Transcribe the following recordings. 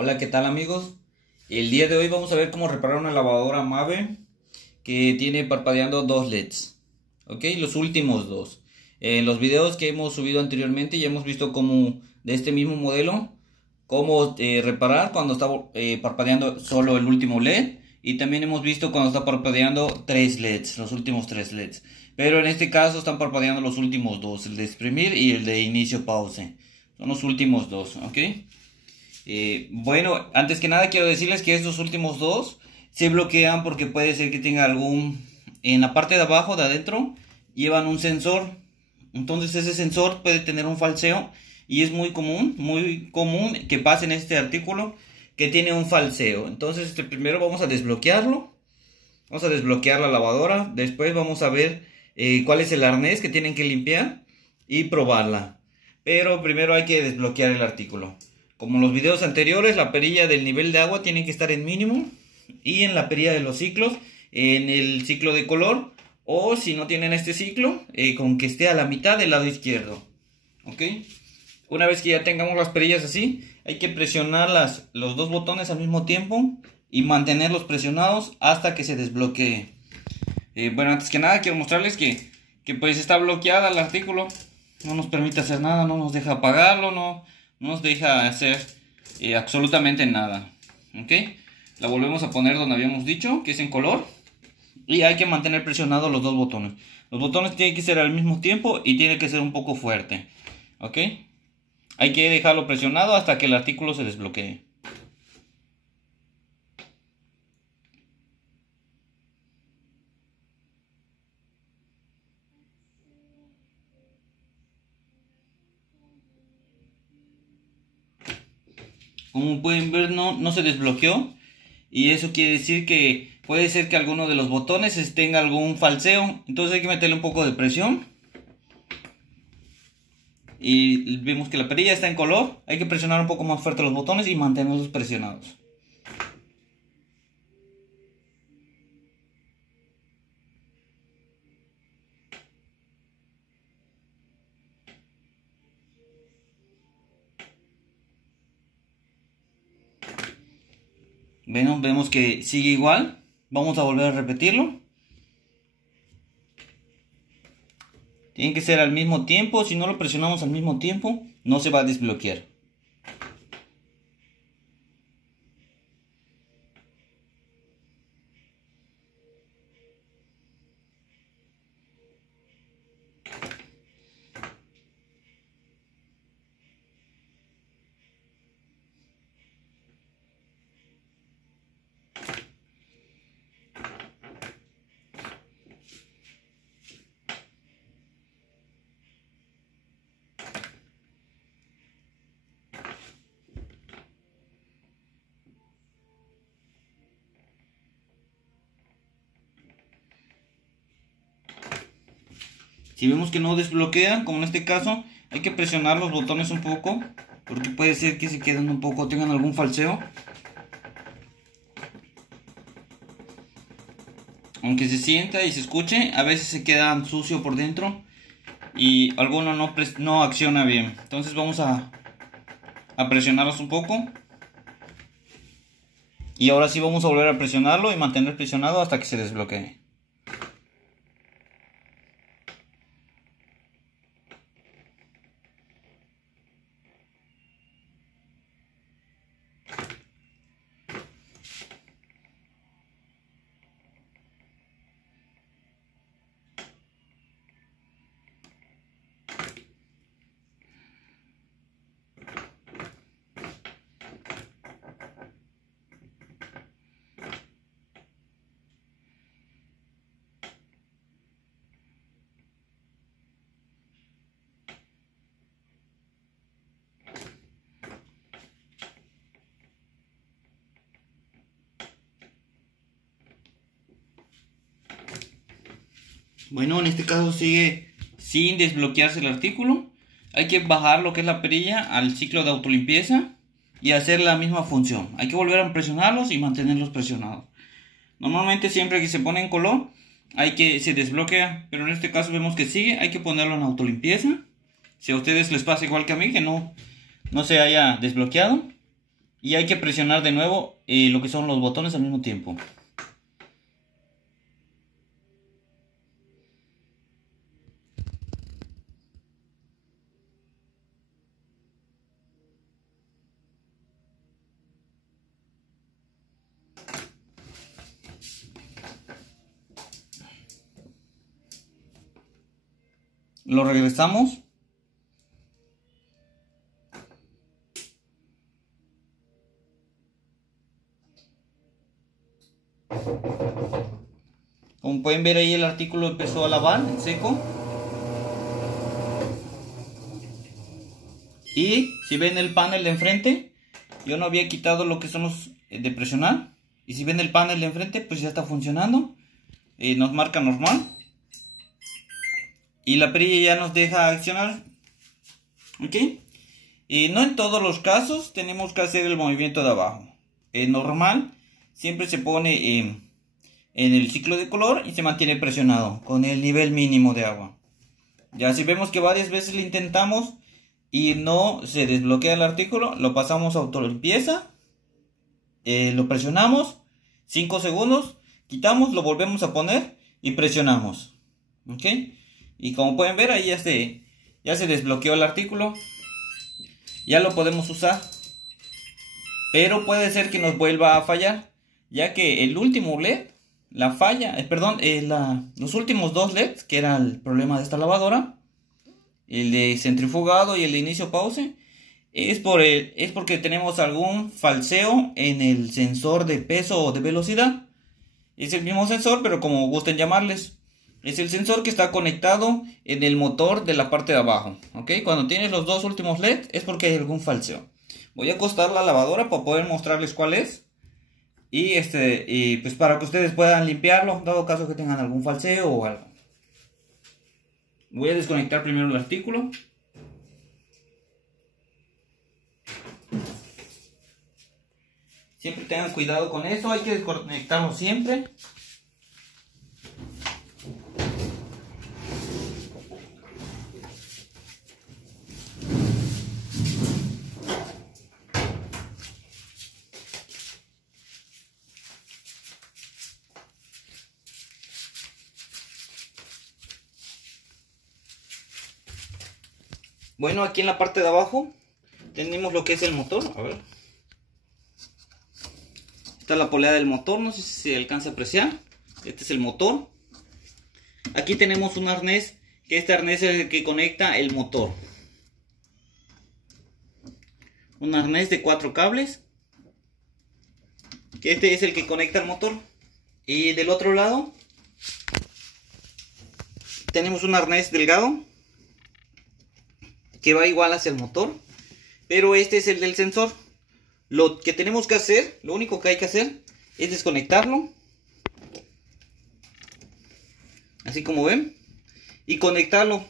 Hola, ¿qué tal amigos? El día de hoy vamos a ver cómo reparar una lavadora Mave que tiene parpadeando dos LEDs. Ok, los últimos dos. En los videos que hemos subido anteriormente ya hemos visto cómo de este mismo modelo, cómo reparar cuando está parpadeando solo el último LED. Y también hemos visto cuando está parpadeando tres LEDs, los últimos tres LEDs. Pero en este caso están parpadeando los últimos dos, el de exprimir y el de inicio pause. Son los últimos dos, ok. Bueno, antes que nada quiero decirles que estos últimos dos se bloquean porque puede ser que tenga en la parte de abajo, de adentro, llevan un sensor. Entonces ese sensor puede tener un falseo y es muy común que pase en este artículo que tiene un falseo. Entonces primero vamos a desbloquearlo. Vamos a desbloquear la lavadora. Después vamos a ver cuál es el arnés que tienen que limpiar y probarla. Pero primero hay que desbloquear el artículo. Como en los videos anteriores, la perilla del nivel de agua tiene que estar en mínimo. Y en la perilla de los ciclos, en el ciclo de color. O si no tienen este ciclo, con que esté a la mitad del lado izquierdo. ¿Ok? Una vez que ya tengamos las perillas así, hay que presionar los dos botones al mismo tiempo. Y mantenerlos presionados hasta que se desbloquee. Bueno, antes que nada quiero mostrarles que pues está bloqueada el artículo. No nos permite hacer nada, no nos deja apagarlo, no nos deja hacer absolutamente nada. ¿Ok? La volvemos a poner donde habíamos dicho, que es en color. Y hay que mantener presionados los dos botones. Los botones tienen que ser al mismo tiempo y tiene que ser un poco fuerte. ¿Ok? Hay que dejarlo presionado hasta que el artículo se desbloquee. Como pueden ver, no se desbloqueó. Y eso quiere decir que puede ser que alguno de los botones tenga algún falseo. Entonces hay que meterle un poco de presión. Y vemos que la perilla está en color. Hay que presionar un poco más fuerte los botones y mantenerlos presionados. Bueno, vemos que sigue igual. Vamos a volver a repetirlo. Tiene que ser al mismo tiempo. Si no lo presionamos al mismo tiempo, no se va a desbloquear. Si vemos que no desbloquea, como en este caso, hay que presionar los botones un poco, porque puede ser que se queden un poco, tengan algún falseo. Aunque se sienta y se escuche, a veces se quedan sucio por dentro y alguno no acciona bien. Entonces vamos a presionarlos un poco. Y ahora sí vamos a volver a presionarlo y mantener presionado hasta que se desbloquee. Bueno, en este caso sigue sin desbloquearse el artículo. Hay que bajar lo que es la perilla al ciclo de autolimpieza y hacer la misma función. Hay que volver a presionarlos y mantenerlos presionados. Normalmente siempre que se pone en color se desbloquea, pero en este caso vemos que sigue. Hay que ponerlo en autolimpieza. Si a ustedes les pasa igual que a mí, que no se haya desbloqueado, Y hay que presionar de nuevo lo que son los botones al mismo tiempo. Lo regresamos. Como pueden ver ahí, el artículo empezó a lavar en seco. Y si ven el panel de enfrente, yo no había quitado lo que son los de presionar. Y si ven el panel de enfrente, pues ya está funcionando. Nos marca normal. Y la perilla ya nos deja accionar. ¿Ok? No en todos los casos tenemos que hacer el movimiento de abajo. Normal siempre se pone en el ciclo de color y se mantiene presionado con el nivel mínimo de agua. Ya si vemos que varias veces lo intentamos y no se desbloquea el artículo, lo pasamos a autolimpieza, lo presionamos 5 segundos, quitamos, lo volvemos a poner y presionamos. ¿Ok? Y como pueden ver, ahí ya se desbloqueó el artículo. Ya lo podemos usar. Pero puede ser que nos vuelva a fallar, ya que el último LED, la falla, los últimos dos LEDs, que era el problema de esta lavadora, el de centrifugado y el de inicio pause, es porque tenemos algún falseo en el sensor de peso o de velocidad. Es el mismo sensor, pero como gusten llamarles. Es el sensor que está conectado en el motor de la parte de abajo. ¿Ok? Cuando tienes los dos últimos LED es porque hay algún falseo. Voy a acostar la lavadora para poder mostrarles cuál es. Y pues para que ustedes puedan limpiarlo, dado caso que tengan algún falseo o algo. Voy a desconectar primero el artículo. Siempre tengan cuidado con eso, hay que desconectarlo siempre. Bueno, aquí en la parte de abajo tenemos lo que es el motor. A ver. Esta es la polea del motor, no sé si se alcanza a apreciar. Este es el motor. Aquí tenemos un arnés, que este arnés es el que conecta el motor. Un arnés de 4 cables, que este es el que conecta el motor. Y del otro lado tenemos un arnés delgado que va igual hacia el motor, pero este es el del sensor. Lo que tenemos que hacer, lo único que hay que hacer es desconectarlo, así como ven, y conectarlo.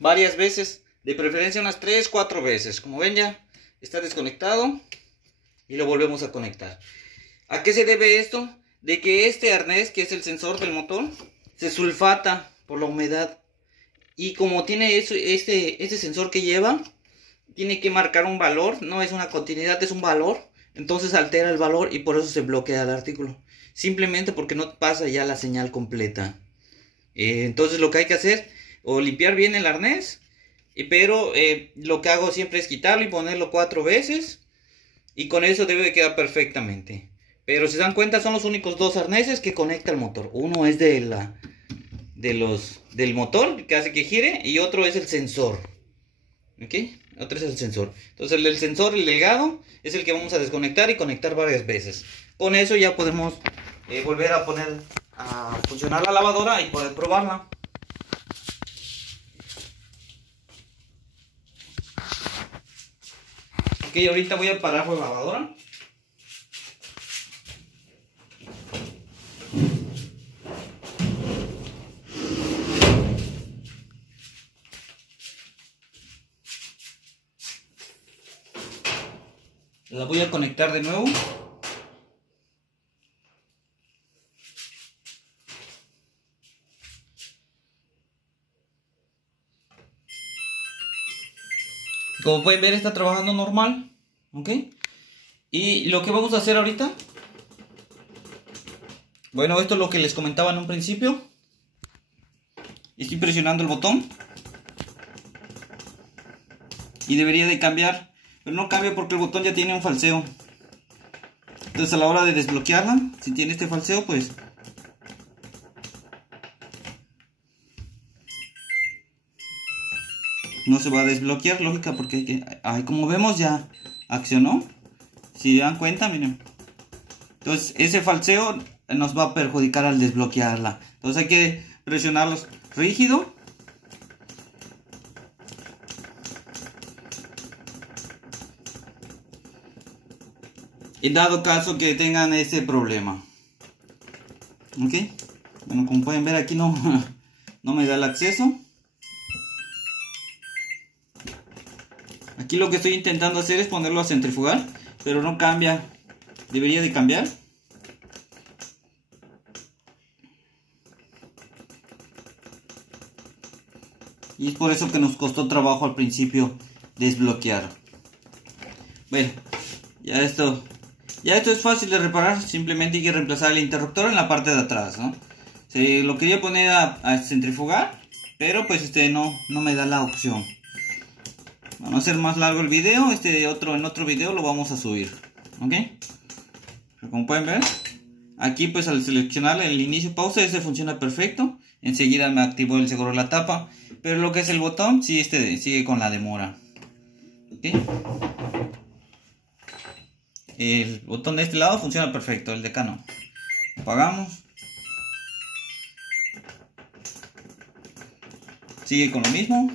Varias veces, de preferencia unas 3-4 veces. Como ven, ya está desconectado y lo volvemos a conectar. ¿A qué se debe esto? De que este arnés, que es el sensor del motor, se sulfata por la humedad. Y como tiene este sensor que lleva, tiene que marcar un valor, no es una continuidad, es un valor. Entonces altera el valor y por eso se bloquea el artículo. Simplemente porque no pasa ya la señal completa. Entonces lo que hay que hacer, o limpiar bien el arnés, pero lo que hago siempre es quitarlo y ponerlo 4 veces. Y con eso debe quedar perfectamente. Pero si se dan cuenta, son los únicos dos arneses que conecta el motor. Uno es del motor, que hace que gire, y otro es el sensor. ¿Ok? Otro es el sensor. Entonces el sensor, el delgado, es el que vamos a desconectar y conectar varias veces. Con eso ya podemos volver a poner a funcionar la lavadora y poder probarla. Ok, ahorita voy a parar la lavadora. La voy a conectar de nuevo. Como pueden ver, está trabajando normal. ¿Ok? Y lo que vamos a hacer ahorita, bueno, esto es lo que les comentaba en un principio. Estoy presionando el botón y debería de cambiar, pero no cambia porque el botón ya tiene un falseo. Entonces a la hora de desbloquearla, si tiene este falseo, pues no se va a desbloquear, lógica, porque como vemos ya accionó. Si dan cuenta, miren. Entonces ese falseo nos va a perjudicar al desbloquearla. Entonces hay que presionarlos rígido. En dado caso que tengan ese problema. Ok. Bueno, como pueden ver aquí no me da el acceso. Aquí lo que estoy intentando hacer es ponerlo a centrifugar, pero no cambia. Debería de cambiar. Y es por eso que nos costó trabajo al principio desbloquear. Bueno, ya esto es fácil de reparar. Simplemente hay que reemplazar el interruptor en la parte de atrás, ¿no? Lo quería poner a centrifugar, pero pues no me da la opción. Vamos a hacer más largo el video. En otro video lo vamos a subir. ¿Ok? Pero como pueden ver, aquí pues al seleccionar el inicio pausa, ese funciona perfecto. Enseguida me activó el seguro de la tapa. Pero lo que es el botón, sí, sigue con la demora. ¿Ok? El botón de este lado funciona perfecto, el de acá no. Apagamos. Sigue con lo mismo.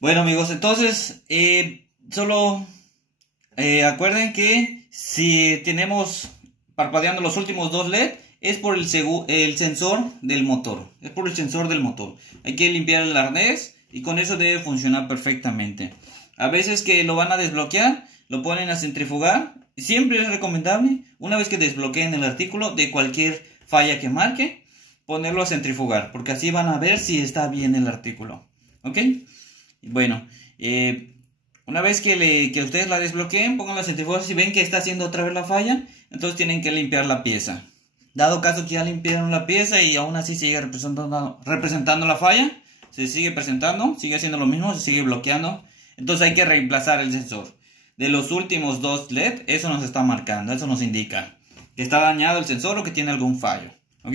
Bueno amigos, entonces solo acuerden que si tenemos parpadeando los últimos dos LED es por el sensor del motor. Es por el sensor del motor. Hay que limpiar el arnés y con eso debe funcionar perfectamente. A veces que lo van a desbloquear, lo ponen a centrifugar. Siempre es recomendable, una vez que desbloqueen el artículo de cualquier falla que marque, ponerlo a centrifugar, porque así van a ver si está bien el artículo. ¿Ok? Bueno, una vez que ustedes la desbloqueen, pongan la centrifugar. Si ven que está haciendo otra vez la falla, entonces tienen que limpiar la pieza. Dado caso que ya limpiaron la pieza y aún así sigue representando la falla, se sigue presentando, sigue haciendo lo mismo, se sigue bloqueando. Entonces hay que reemplazar el sensor. De los últimos dos LED, eso nos está marcando, eso nos indica que está dañado el sensor o que tiene algún fallo. ¿Ok?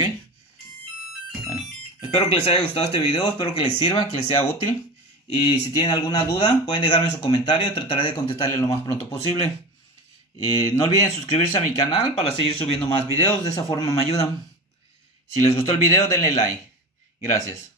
Bueno, espero que les haya gustado este video, espero que les sirva, que les sea útil. Y si tienen alguna duda, pueden dejarme en su comentario, trataré de contestarle lo más pronto posible. No olviden suscribirse a mi canal para seguir subiendo más videos, de esa forma me ayudan. Si les gustó el video, denle like. Gracias.